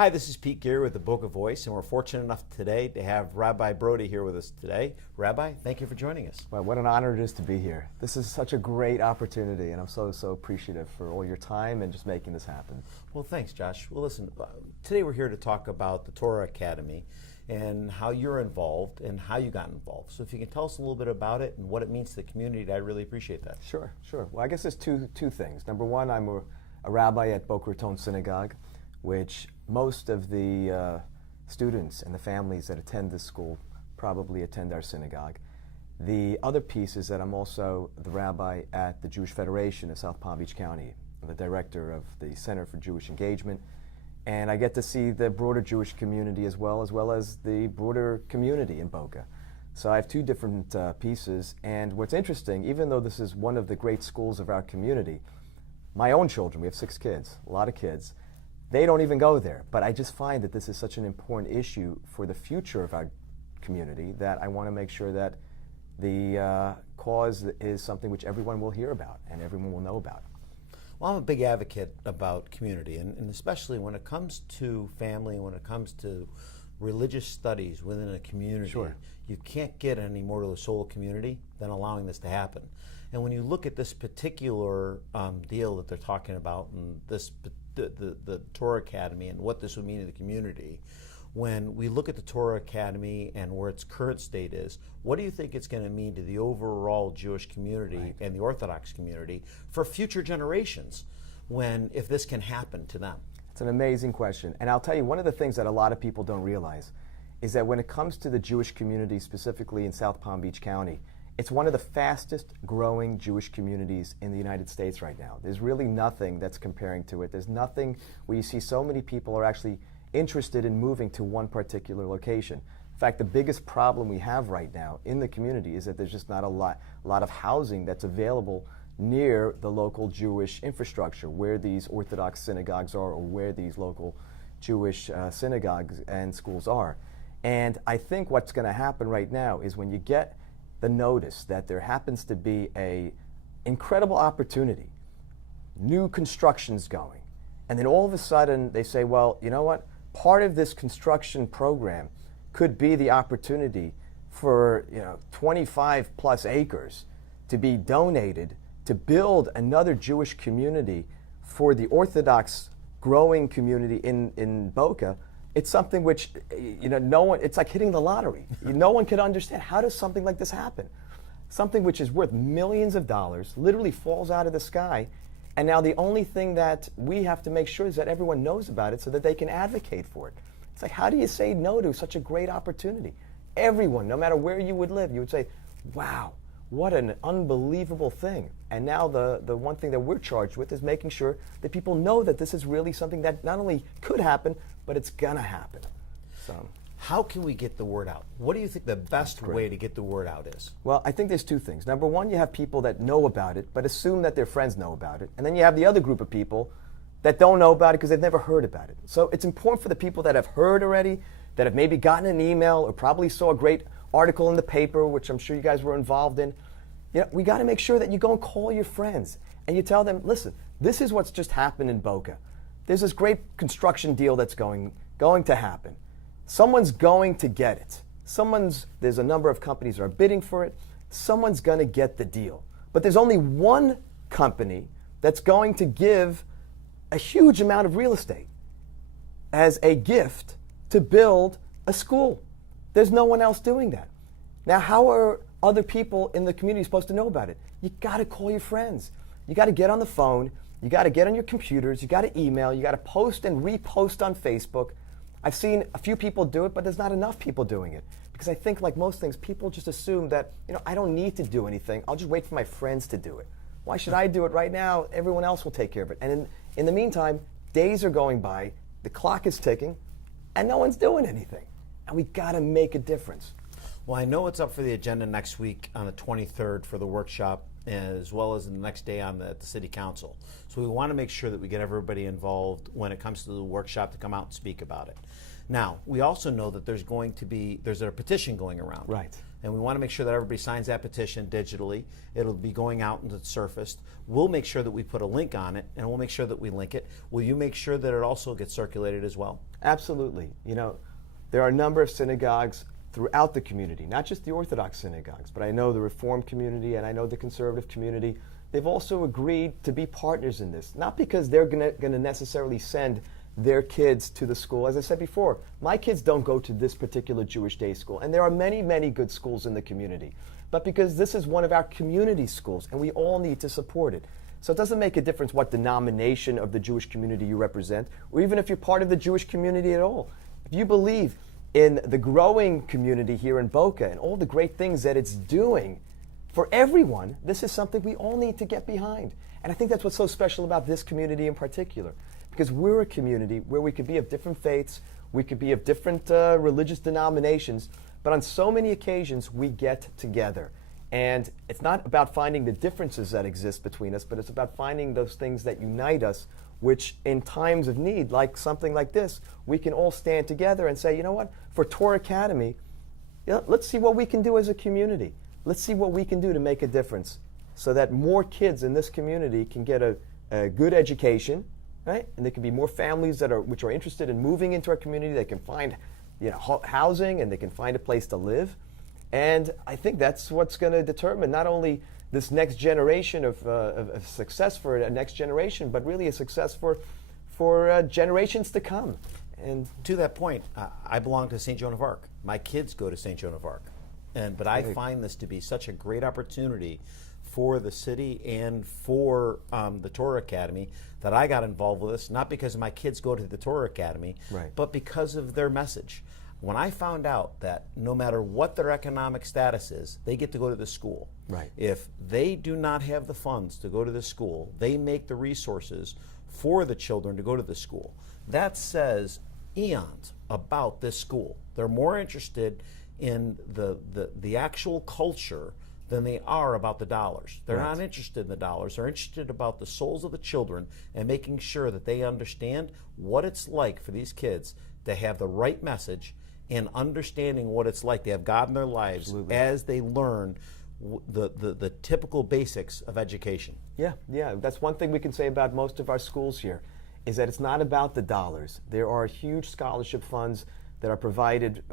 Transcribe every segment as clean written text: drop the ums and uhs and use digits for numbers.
Hi, this is Pete Geary with the Boca Voice, and we're fortunate enough today to have Rabbi Broide here with us today. Rabbi, thank you for joining us. Well, what an honor it is to be here. This is such a great opportunity, and I'm so appreciative for all your time and just making this happen. Well, thanks, Josh. Well, listen, today we're here to talk about the Torah Academy and how you're involved and how you got involved. So if you can tell us a little bit about it and what it means to the community, I'd really appreciate that. Sure. Well, I guess there's two things. Number one, I'm a rabbi at Boca Synagogue, which most of the students and the families that attend this school probably attend our synagogue. The other piece is that I'm also the rabbi at the Jewish Federation of South Palm Beach County. I'm the director of the Center for Jewish Engagement, and I get to see the broader Jewish community as well as the broader community in Boca. So I have two different pieces, and what's interesting, even though this is one of the great schools of our community, my own children, we have 6 kids, a lot of kids, they don't even go there. But I just find that this is such an important issue for the future of our community that I want to make sure that the cause is something which everyone will hear about and everyone will know about. Well, I'm a big advocate about community, and especially when it comes to family, when it comes to religious studies within a community. Sure. You can't get any more to the soul community than allowing this to happen. And when you look at this particular deal that they're talking about, and the Torah Academy and what this would mean to the community, when we look at the Torah Academy and where its current state is, what do you think it's going to mean to the overall Jewish community and the Orthodox community for future generations if this can happen to them? It's an amazing question. And I'll tell you, one of the things that a lot of people don't realize is that when it comes to the Jewish community, specifically in South Palm Beach County, it's one of the fastest growing Jewish communities in the United States right now. There's really nothing that's comparing to it. There's nothing where you see so many people are actually interested in moving to one particular location. In fact, the biggest problem we have right now in the community is that there's just not a lot of housing that's available near the local Jewish infrastructure, where these Orthodox synagogues are or where these local Jewish synagogues and schools are. And I think what's going to happen right now is when you get the notice that there happens to be a incredible opportunity, new construction's going, and then all of a sudden they say, well, you know what, part of this construction program could be the opportunity for 25 plus acres to be donated to build another Jewish community for the Orthodox growing community in Boca. It's something which, no one, it's like hitting the lottery. No one could understand, how does something like this happen? Something which is worth millions of dollars literally falls out of the sky, and now the only thing that we have to make sure is that everyone knows about it so that they can advocate for it. It's like, how do you say no to such a great opportunity? Everyone, no matter where you would live, you would say, wow, what an unbelievable thing. And now the one thing that we're charged with is making sure that people know that this is really something that not only could happen, but it's gonna happen. So, how can we get the word out? What do you think the best way to get the word out is? Well, I think there's two things. Number one, you have people that know about it, but assume that their friends know about it. And then you have the other group of people that don't know about it because they've never heard about it. So it's important for the people that have heard already, that have maybe gotten an email or probably saw a great article in the paper, which I'm sure you guys were involved in. We got to make sure that you go and call your friends and you tell them, listen, this is what's just happened in Boca. There's this great construction deal that's going to happen. Someone's going to get it. There's a number of companies that are bidding for it. Someone's going to get the deal. But there's only one company that's going to give a huge amount of real estate as a gift to build a school. There's no one else doing that. Now, how are other people in the community supposed to know about it? You got to call your friends. You got to get on the phone. You got to get on your computers. You got to email. You got to post and repost on Facebook. I've seen a few people do it, but there's not enough people doing it. Because I think, like most things, people just assume that, I don't need to do anything. I'll just wait for my friends to do it. Why should I do it right now? Everyone else will take care of it. And in the meantime, days are going by, the clock is ticking, and no one's doing anything. And we got to make a difference. Well, I know it's up for the agenda next week on the 23rd for the workshop as well as the next day at the city council. So we want to make sure that we get everybody involved when it comes to the workshop to come out and speak about it. Now, we also know that there's a petition going around. Right. And we want to make sure that everybody signs that petition digitally. It'll be going out and it's surfaced. We'll make sure that we put a link on it, and we'll make sure that we link it. Will you make sure that it also gets circulated as well? Absolutely. There are a number of synagogues throughout the community, not just the Orthodox synagogues, but I know the Reform community and I know the conservative community. They've also agreed to be partners in this, not because they're going to necessarily send their kids to the school. As I said before, my kids don't go to this particular Jewish day school, and there are many, many good schools in the community, but because this is one of our community schools, and we all need to support it. So it doesn't make a difference what denomination of the Jewish community you represent, or even if you're part of the Jewish community at all. If you believe in the growing community here in Boca and all the great things that it's doing for everyone, this is something we all need to get behind. And I think that's what's so special about this community in particular, because we're a community where we could be of different faiths, we could be of different religious denominations, but on so many occasions we get together. And it's not about finding the differences that exist between us, but it's about finding those things that unite us, which in times of need, like something like this, we can all stand together and say, you know what, for Torah Academy, let's see what we can do as a community. Let's see what we can do to make a difference so that more kids in this community can get a good education, right? And there can be more families which are interested in moving into our community. They can find housing, and they can find a place to live. And I think that's what's going to determine not only this next generation of success for a next generation, but really a success for generations to come. And to that point, I belong to St. Joan of Arc. My kids go to St. Joan of Arc. But I find this to be such a great opportunity for the city and for the Torah Academy that I got involved with this, not because my kids go to the Torah Academy, right, but because of their message. When I found out that no matter what their economic status is, they get to go to the school. Right. If they do not have the funds to go to the school, they make the resources for the children to go to the school. That says eons about this school. They're more interested in the actual culture than they are about the dollars. They're right, not interested in the dollars. They're interested about the souls of the children and making sure that they understand what it's like for these kids to have the right message and understanding what it's like to have God in their lives. Absolutely. As they learn the typical basics of education. Yeah. That's one thing we can say about most of our schools here, is that it's not about the dollars. There are huge scholarship funds that are provided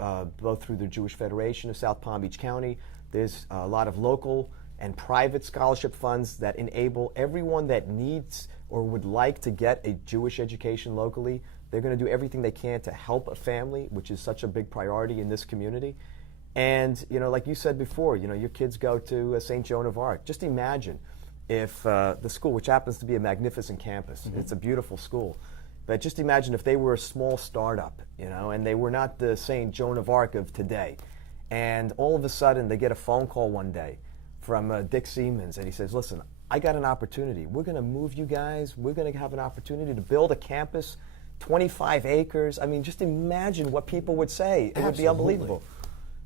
both through the Jewish Federation of South Palm Beach County. There's a lot of local and private scholarship funds that enable everyone that needs or would like to get a Jewish education locally. They're going to do everything they can to help a family, which is such a big priority in this community. And, like you said before, your kids go to St. Joan of Arc. Just imagine if the school, which happens to be a magnificent campus, mm-hmm, it's a beautiful school, but just imagine if they were a small startup, and they were not the St. Joan of Arc of today. And all of a sudden, they get a phone call one day from Dick Siemens, and he says, listen, I got an opportunity. We're going to move you guys. We're going to have an opportunity to build a campus, 25 acres. I mean, just imagine what people would say. It would be unbelievable.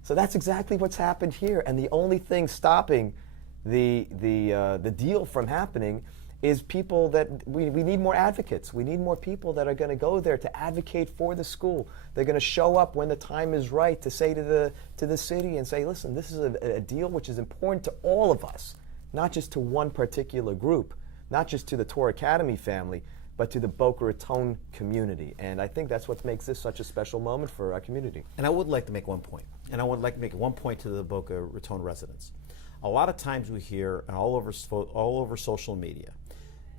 So that's exactly what's happened here. And the only thing stopping the deal from happening is people that we need more advocates. We need more people that are going to go there to advocate for the school. They're going to show up when the time is right to say to the city and say, listen, this is a deal which is important to all of us, not just to one particular group, not just to the Torah Academy family, but to the Boca Raton community. And I think that's what makes this such a special moment for our community. And I would like to make one point, and I would like to make one point to the Boca Raton residents. A lot of times we hear all over social media,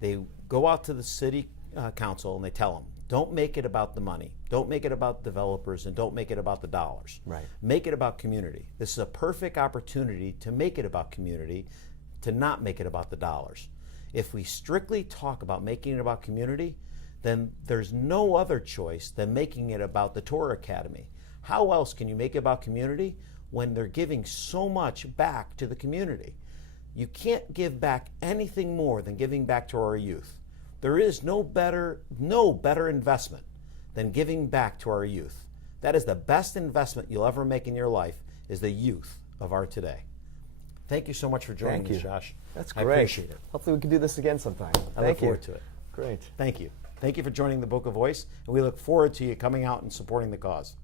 they go out to the city council and they tell them, don't make it about the money, don't make it about developers, and don't make it about the dollars. Right. Make it about community. This is a perfect opportunity to make it about community, to not make it about the dollars. If we strictly talk about making it about community, then there's no other choice than making it about the Torah Academy. How else can you make it about community when they're giving so much back to the community? You can't give back anything more than giving back to our youth. There is no better investment than giving back to our youth. That is the best investment you'll ever make in your life, is the youth of our today. Thank you so much for joining us, Josh. That's great. I appreciate it. Hopefully we can do this again sometime. I look forward to it. Great. Thank you. Thank you for joining the Boca Voice, and we look forward to you coming out and supporting the cause.